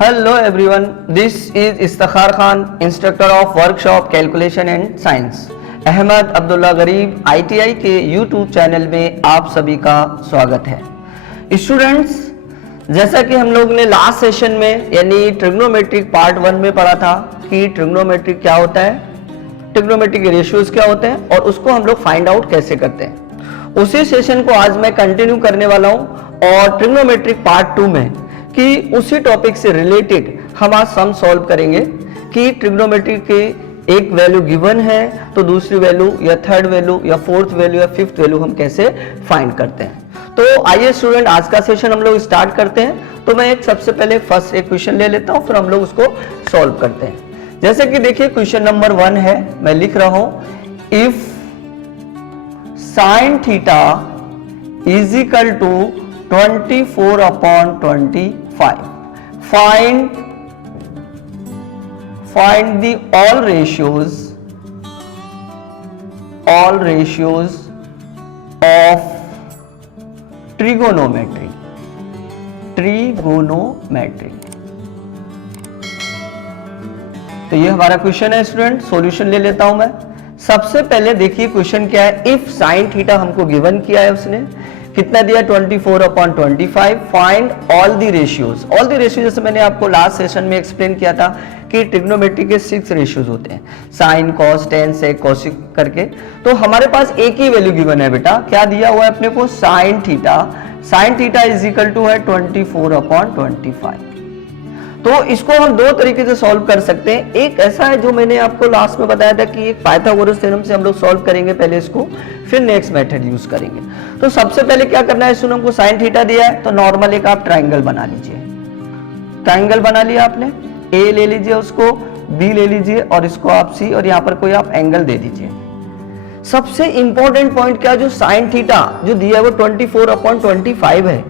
Hello everyone, this is Istakhar Khan, instructor of workshop Calculation and Science. Ahmad Abdullah गरीब ITI के YouTube channel में आप सभी का स्वागत है। स्टूडेंट्स, जैसा कि हम लोग ने लास्ट सेशन में यानी ट्रिग्नोमेट्रिक पार्ट 1 में पढ़ा था कि ट्रिग्नोमेट्रिक क्या होता है, ट्रिग्नोमेट्रिक रेशियोज क्या होते हैं और उसको हम लोग फाइंड आउट कैसे करते हैं, उसी सेशन को आज मैं कंटिन्यू करने वाला हूं और ट्रिग्नोमेट्रिक पार्ट 2 में कि उसी टॉपिक से रिलेटेड हम आज सम सॉल्व करेंगे कि ट्रिग्नोमेट्री के एक वैल्यू गिवन है तो दूसरी वैल्यू या थर्ड वैल्यू या फोर्थ वैल्यू या फिफ्थ वैल्यू हम कैसे फाइंड करते हैं। तो आइए स्टूडेंट, आज का सेशन हम लोग स्टार्ट करते हैं। तो मैं एक सबसे पहले फर्स्ट एक क्वेश्चन ले लेता हूं, फिर हम लोग उसको सॉल्व करते हैं। जैसे कि देखिए क्वेश्चन नंबर 1 है, मैं लिख रहा हूं if sine theta is equal to 24/25 find the all ratios of trigonometry। तो ये हमारा क्वेश्चन है स्टूडेंट, सॉल्यूशन ले लेता हूं मैं। सबसे पहले देखिए क्वेश्चन क्या है, इफ साइन थीटा हमको गिवन किया है, उसने कितना दिया 24/25, find all the ratios. All the ratios जैसे मैंने आपको लास्ट सेशन में एक्सप्लेन किया था कि ट्रिग्नोमेट्री के 6 रेशियोज होते हैं, साइन, कॉस, टेन, सेक, कोसेक करके। तो हमारे पास एक ही वैल्यू गिवन है बेटा, क्या दिया हुआ है अपने को, sine theta is equal to है 24/25। तो इसको हम दो तरीके से सॉल्व कर सकते हैं। एक ऐसा है जो मैंने आपको लास्ट में बताया था कि एक पाइथागोरस थ्योरम से हम लोग सॉल्व करेंगे पहले इसको, फिर नेक्स्ट मेथड यूज करेंगे। तो सबसे पहले क्या करना है, इसमें हमको साइन थीटा दिया है तो नॉर्मल एक आप ट्राइंगल बना लीजिए। ट्राइंगल बना लिया आपने, ए ले लीजिए, उसको बी ले लीजिए और इसको आप सी, और यहाँ पर कोई आप एंगल दे दीजिए। सबसे इंपॉर्टेंट पॉइंट क्या, जो साइन थीटा जो दिया है वो 24/25 है,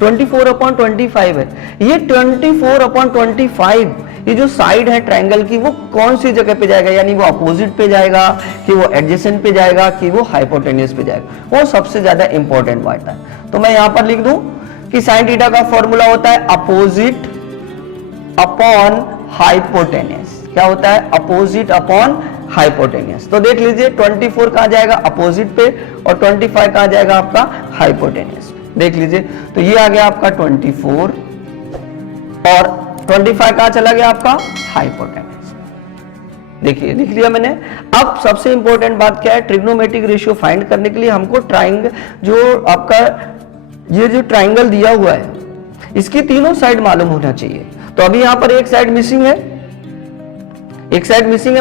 24/25 है। ये 24/25 ये जो साइड है ट्रायंगल की वो कौन सी जगह पे जाएगा, यानी वो अपोजिट पे जाएगा कि वो एडजेसेंट पे जाएगा कि वो हाइपोटेन्यूस पे जाएगा, वो सबसे ज्यादा इंपॉर्टेंट बात है। तो मैं यहां पर लिख दूं कि साइन थीटा का फॉर्मूला होता है अपोजिट अपॉन हाइपोटेन्यूस। क्या होता है, अपोजिट अपॉन हाइपोटेन्यूस। तो देख लीजिए 24 कहां जाएगा अपोजिट पे और 25 कहां जाएगा आपका हाइपोटेन्यूस। देख लीजिए, तो ये आ गया आपका 24 और 25 कहां चला गया आपका हाइपोटेन्यूस। देखिए लिख लिया मैंने। अब सबसे इंपॉर्टेंट बात क्या है, ट्रिग्नोमेट्रिक रेशियो फाइंड करने के लिए हमको ट्राइंगल जो आपका ये जो ट्राइंगल दिया हुआ है इसकी तीनों साइड मालूम होना चाहिए। तो अभी यहां पर एक साइड मिसिंग है,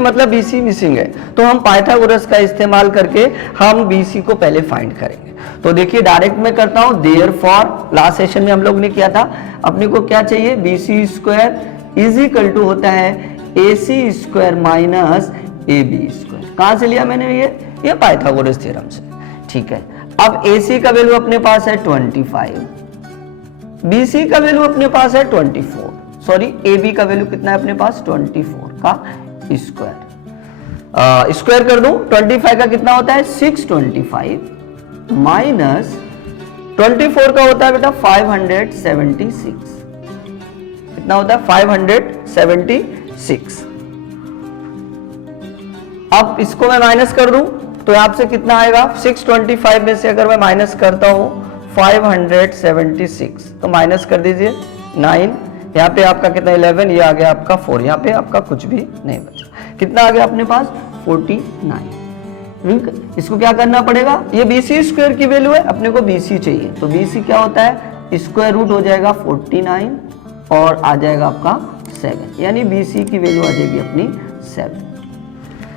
मतलब BC मिसिंग है, तो हम पाइथागोरस का इस्तेमाल करके हम BC को पहले फाइंड करेंगे। तो देखिए डायरेक्ट मैं करता हूं, देयरफॉर लास्ट सेशन में हम लोग ने किया था, अपने को क्या चाहिए, BC square is equal to होता है AC square minus AB square. कहां से लिया मैंने ये पाइथागोरस थ्योरम से, ठीक है। अब AC का वैल्यू अपने पास है 25, BC का वैल्यू अपने पास है 24, सॉरी AB का वैल्यू कितना है अपने पास 24 का स्क्वायर। स्क्वायर कर दूं, 25 का कितना होता है 625 माइनस 24 का होता है बेटा 576, कितना होता है 576। अब इसको मैं माइनस कर दूं तो यहां से कितना आएगा, 625 में से अगर मैं माइनस करता हूं 576 तो माइनस कर दीजिए 9, यहाँ पे आपका कितना 11, ये आ गया आपका 4, यहाँ पे आपका कुछ भी नहीं बचा। कितना आ गया अपने पास 49। इसको क्या करना पड़ेगा, ये BC स्क्वायर की वैल्यू है, अपने को BC चाहिए, तो BC क्या होता है स्क्वायर रूट हो जाएगा 49 और आ जाएगा आपका 7, यानी BC की वैल्यू आ जाएगी अपनी 7।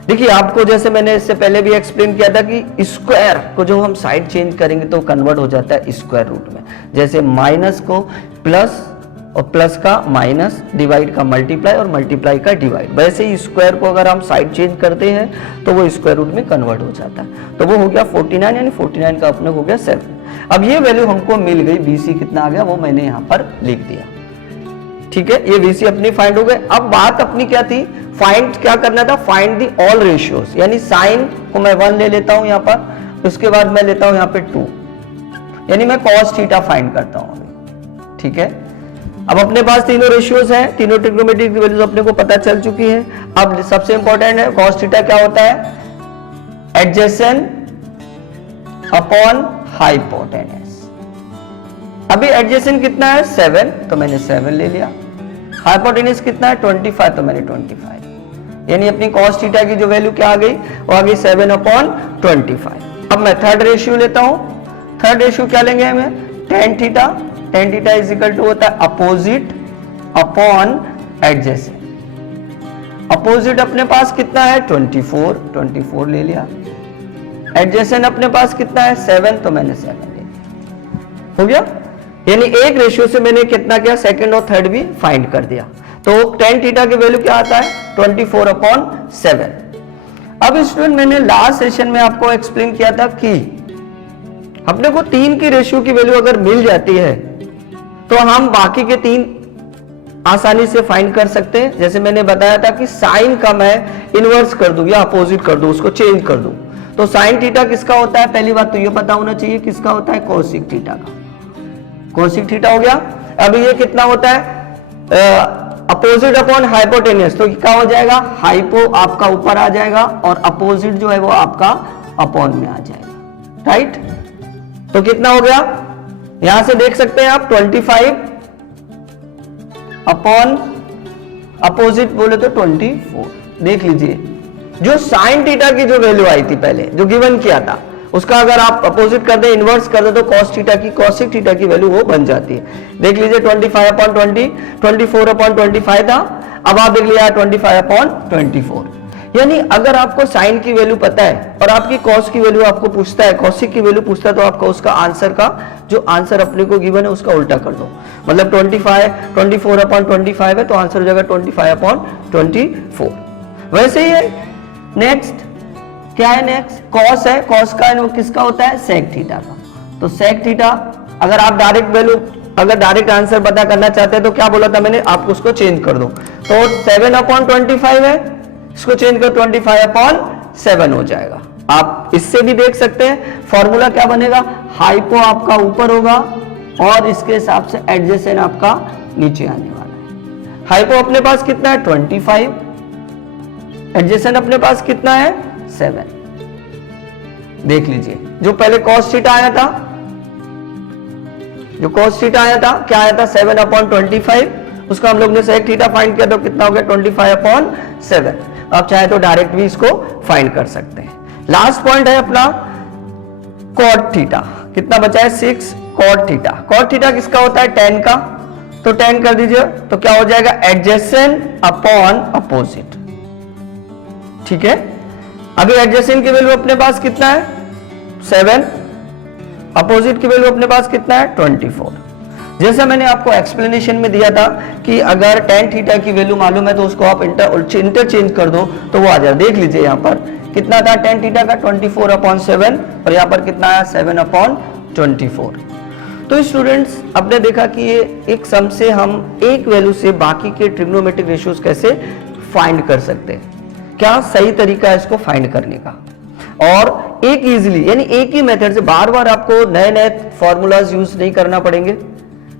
देखिए आपको जैसे मैंने इससे पहले भी एक्सप्लेन किया था कि स्क्वायर को जो हम साइड चेंज करेंगे तो कन्वर्ट हो जाता है स्क्वायर रूट में। जैसे माइनस को प्लस और प्लस का माइनस, डिवाइड का मल्टीप्लाई और मल्टीप्लाई का डिवाइड, वैसे ही स्क्वायर को अगर हम साइड चेंज करते हैं तो वो स्क्वायर रूट में कन्वर्ट हो जाता है। तो वो हो गया 49, यानी 49 का अपने हो गया 7। अब ये वैल्यू हमको मिल गई, BC कितना आ गया वो मैंने यहाँ पर लिख दिया, ठीक है। ये BC अपनी फाइंड हो गए। अब बात अपनी क्या थी, फाइंड क्या करना था, फाइंड दी ऑल रेशियोज, यानी साइन को मैं 1 ले लेता हूं यहाँ पर, उसके बाद मैं लेता हूं यहाँ पे 2, यानी मैं cos थीटा फाइंड करता हूं, ठीक है। अब अपने पास तीनों रेशियोज हैं, तीनों ट्रिग्नोमेट्रिक की वैल्यूज अपने को पता चल चुकी है। अब सबसे इंपॉर्टेंट है cos थीटा क्या होता है, एडजेसेंट अपॉन हाइपोटेनस। अभी एडजेसेंट कितना है 7, तो मैंने 7 ले लिया। हाइपोटेनस कितना है 25, तो मैंने 25, यानी अपनी cos थीटा की जो वैल्यू क्या आ गई, वो आ गई 7 अपॉन 25। अब मैं थर्ड रेशियो लेता हूं। थर्ड रेशियो क्या लेंगे हमें, tan theta. tan theta is equal to होता है अपोजिट अपॉन एडजेसेंट। अपोजिट अपने पास कितना है 24 ले लिया। एडजेसेंट अपने पास कितना है 7, तो मैंने 7 ले लिया। हो गया, यानी एक रेशियो से मैंने कितना किया, सेकंड और थर्ड भी फाइंड कर दिया। तो tan थीटा की वैल्यू क्या आता है 24 अपॉन 7। अब स्टूडेंट मैंने लास्ट सेशन में आपको एक्सप्लेन किया था कि अपने को 3 की रेशियो की वैल्यू अगर मिल जाती है तो हम बाकी के 3 आसानी से फाइंड कर सकते हैं। जैसे मैंने बताया था कि साइन का मैं इनवर्स कर दूं या अपोजिट कर दूं, उसको चेंज कर दूं। तो साइन थीटा किसका होता है, पहली बात तो ये पता होना चाहिए किसका होता है, कोसिक थीटा का। कोसिक थीटा हो गया। अब ये कितना होता है, अपोजिट अपॉन हाइपोटेनस, तो क्या हो जाएगा, हाइपो आपका ऊपर आ जाएगा और अपोजिट जो है वो आपका अपॉन में आ जाएगा, राइट। तो कितना हो गया, यहां से देख सकते हैं आप 25 अपॉन अपोजिट बोले तो 24। देख लीजिए जो साइन थीटा की जो वैल्यू आई थी पहले जो गिवन किया था, उसका अगर आप अपोजिट कर दे, इनवर्स कर दे, तो cos थीटा की cosec थीटा की वैल्यू वो बन जाती है। देख लीजिए 25 अपॉन 20, 24 अपॉन 25 था, अब आप देख लिया 25 अपॉन 24। यानी अगर आपको साइन की वैल्यू पता है और आपकी cos की वैल्यू आपको पूछता है, cosec की वैल्यू पूछता है, तो आपको उसका आंसर का जो आंसर अपने को गिवन है उसका उल्टा कर दो। मतलब 24 अपॉन 25 है, तो आंसर हो जाएगा 25 अपॉन 24। वैसे ही है नेक्स्ट, क्या है नेक्स्ट, cos है, cos का वो किसका होता है, sec थीटा का। तो sec थीटा अगर आप डायरेक्ट वैल्यू, अगर डायरेक्ट आंसर पता करना चाहते हैं तो क्या बोला था मैंने, आप उसको चेंज कर दो। तो 7 अपॉन 25 है, इसको चेंज कर 25 अपॉन 7 हो जाएगा। आप इससे भी देख सकते हैं फॉर्मूला क्या बनेगा, हाइपो आपका ऊपर होगा और इसके हिसाब से एडजेसेंट आपका नीचे आने वाला है। हाइपो अपने पास कितना है 25, एडजेसेंट अपने पास कितना है 7। देख लीजिए जो पहले cos थीटा आया था, जो cos थीटा आया था क्या आया था 7 अपॉन 25, उसका हम लोग ने sec थीटा फाइंड किया तो कितना हो गया 25 अपॉन 7। आप चाहे तो डायरेक्ट भी इसको फाइंड कर सकते हैं। लास्ट पॉइंट है अपना cot थीटा, कितना बचा है 6 cot थीटा। cot थीटा किसका होता है tan का, तो tan कर दीजिए तो क्या हो जाएगा एडजेसेंट अपॉन अपोजिट, ठीक है। अभी एडजेसेंट की वैल्यू अपने पास कितना है 7, अपोजिट की वैल्यू अपने पास कितना है 24। जैसा मैंने आपको एक्सप्लेनेशन में दिया था कि अगर tan थीटा की वैल्यू मालूम है तो उसको आप इंटरचेंज कर दो तो वो आ जाए। देख लीजिए यहाँ पर कितना था tan थीटा का 24 अपॉन 7 और यहाँ पर कितना है 7 अपॉन 24। तो स्टूडेंट्स आपने देखा कि ये एक सम से हम एक वैल्यू से बाकी के ट्रिग्नोमेट्रिक रेशियोज कैसे फाइंड कर सकते हैं, क्या सही तरीका है इसको फाइंड करने का। और एक इजीली यानी एक ही मेथड से बार बार आपको नए नए फॉर्मूलाज यूज नहीं करना पड़ेंगे,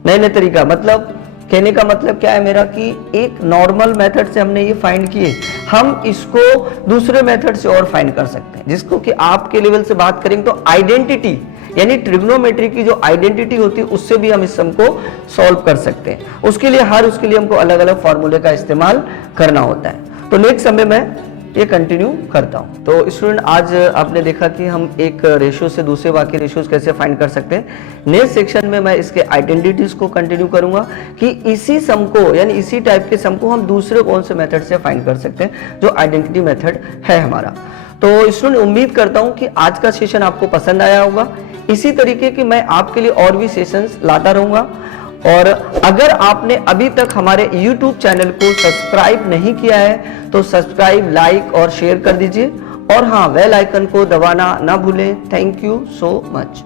नए नए तरीका। मतलब कहने का मतलब क्या है मेरा कि एक नॉर्मल मेथड से हमने ये फाइंड किए, हम इसको दूसरे मेथड से और फाइंड कर सकते हैं, जिसको कि आपके लेवल से बात करेंगे तो आइडेंटिटी यानी ट्रिग्नोमेट्री की जो आइडेंटिटी होती है उससे भी हम इस सम को सॉल्व कर सकते हैं। उसके लिए हमको अलग अलग फॉर्मूले का इस्तेमाल करना होता है। तो नेक्स्ट समय में ये कंटिन्यू करता हूं। तो स्टूडेंट आज आपने देखा कि हम एक रेशियो से दूसरे बाकी रेशियोज कैसे फाइंड कर सकते हैं। नेक्स्ट सेक्शन में मैं इसके आइडेंटिटीज को कंटिन्यू करूंगा कि इसी सम को यानी इसी टाइप के सम को हम दूसरे कौन से मेथड से फाइंड कर सकते हैं जो आइडेंटिटी मेथड है हमारा। तो स्टूडेंट उम्मीद करता हूं कि आज का सेशन आपको पसंद आया होगा। इसी तरीके की मैं आपके लिए और भी सेशंस लाता रहूंगा। और अगर आपने अभी तक हमारे YouTube चैनल को सब्सक्राइब नहीं किया है तो सब्सक्राइब, लाइक और शेयर कर दीजिए और हाँ बेल आइकन को दबाना ना भूलें। Thank you so much.